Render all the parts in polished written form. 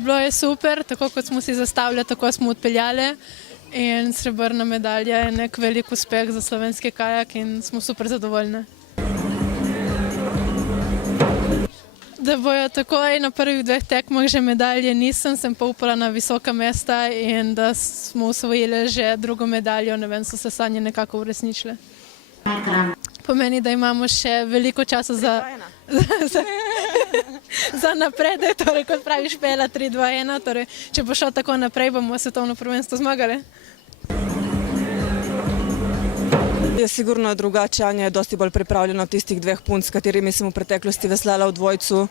Bilo je super, tako kot smo si zastavili, tako smo odpeljali. In srebrna medalja je nek velik uspeh za slovenski kajak in smo super zadovoljni. Da bojo takoj na prvih dveh tekmah že medalje nisem, sem pa upala na visoka mesta in da smo osvojili že drugo medaljo, ne vem, so se sanje nekako uresničile. Pomeni, da imamo še veliko časa za napredek, torej kot praviš pela 3-2-1, torej če bo šlo tako naprej, bomo svetovno prvenstvo zmagali. Je sigurno drugače, Anja je dosti bolj pripravljena od tistih dveh punc, s katerimi sem v preteklosti veslala v dvojcu.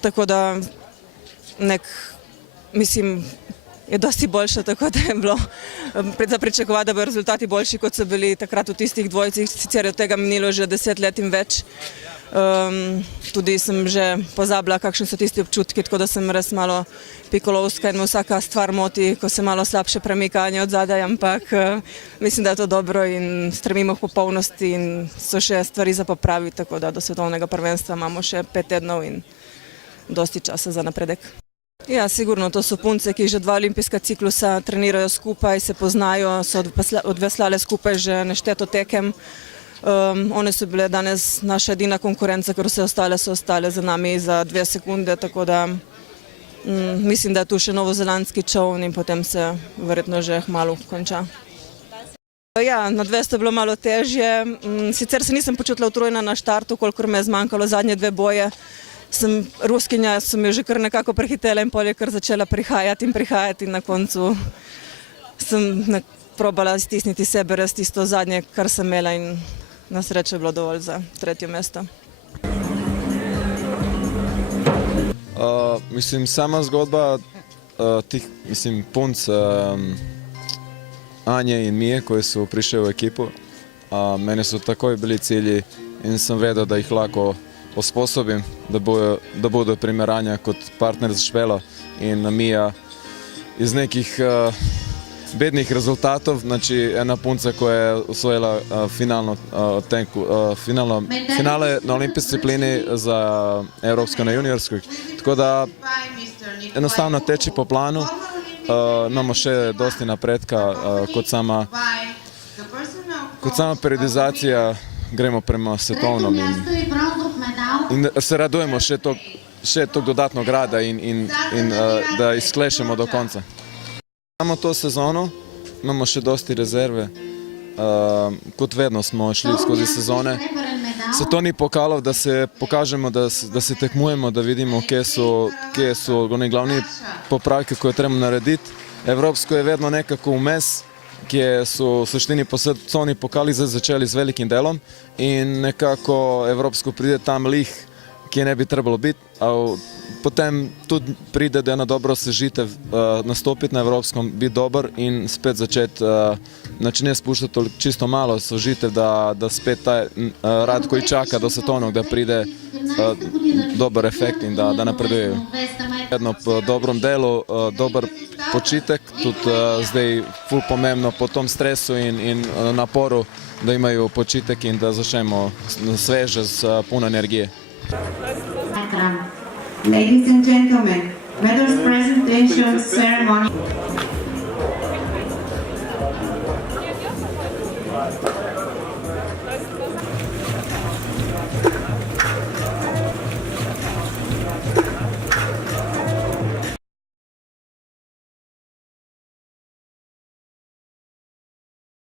Tako da mislim, je dosti boljša, tako da je bilo za pričakovati, da bodo rezultati boljši, kot so bili takrat v tistih dvojcih. Sicer je od tega minilo že 10 let in več. Tudi sem že pozabila, kakšni so tisti občutki, tako da sem res malo pikolovska in me vsaka stvar moti, ko se malo slabše premikanje od zadaj, ampak mislim, da je to dobro in stremimo k popolnosti in so še stvari za popraviti, tako da do svetovnega prvenstva imamo še 5 tednov in dosti časa za napredek. Ja, sigurno, to so punce, ki že 2 olimpijska ciklusa trenirajo skupaj, se poznajo, so odveslale skupaj že nešteto tekem. One so bile danes naša edina konkurenca, ker vse ostale so ostale za nami za 2 sekunde, tako da mislim, da je tu še novozelandski čoln in potem se verjetno že kmalu konča. Ja, na 200 je bilo malo težje, sicer se nisem počutila utrujena na štartu, kolikor me je zmanjkalo zadnje 2 boje. Ruskinja sem jo že kar nekako prehitela in potem je kar začela prihajati in na koncu sem probala stisniti sebe res tisto zadnje, kar sem imela in na srečo je bilo dovolj za 3. mesto. Mislim, sama zgodba tih punc Anje in Mije, koji su prišli v ekipu, meni su takoj bili cilji in sem vedel, da jih lahko osposobim, da bodo primeranja kot partner za Špelo in Mija iz nekih bednih rezultatov, znači ena punca koja je osvojila finale na olimpijski disciplini za evropsko na juniorskoj. Tako da enostavno teči po planu, imamo še dosti napredka, kot sama periodizacija gremo prema svetovnom in se radujemo še tog dodatnog rada in da izklešemo do konca. Imamo to sezono, imamo še dosti rezerve, kot vedno smo šli skozi sezone. Se to ni pokalo, da se pokažemo, da se tekmujemo, da vidimo, kje so oni glavni popravki, koje treba narediti. Evropsko je vedno nekako vmes, kje so v suštini posebni pokali začeli z velikim delom in nekako Evropsko pride tam lih, kje ne bi trebalo biti, a potem tudi pride, da je na dobro sežitev nastopiti na Evropskom, biti dober in spet začeti, znači ne spuštati čisto malo sežitev, da spet taj rad, koji čaka do svetovnog, da pride dober efekt in da napredujejo. Vedno po dobrom delu, dober počitek, tudi zdaj ful pomembno po tom stresu in naporu, da imaju počitek in da začnemo sveže s puno energije. Ladies and gentlemen, medals presentation ceremony.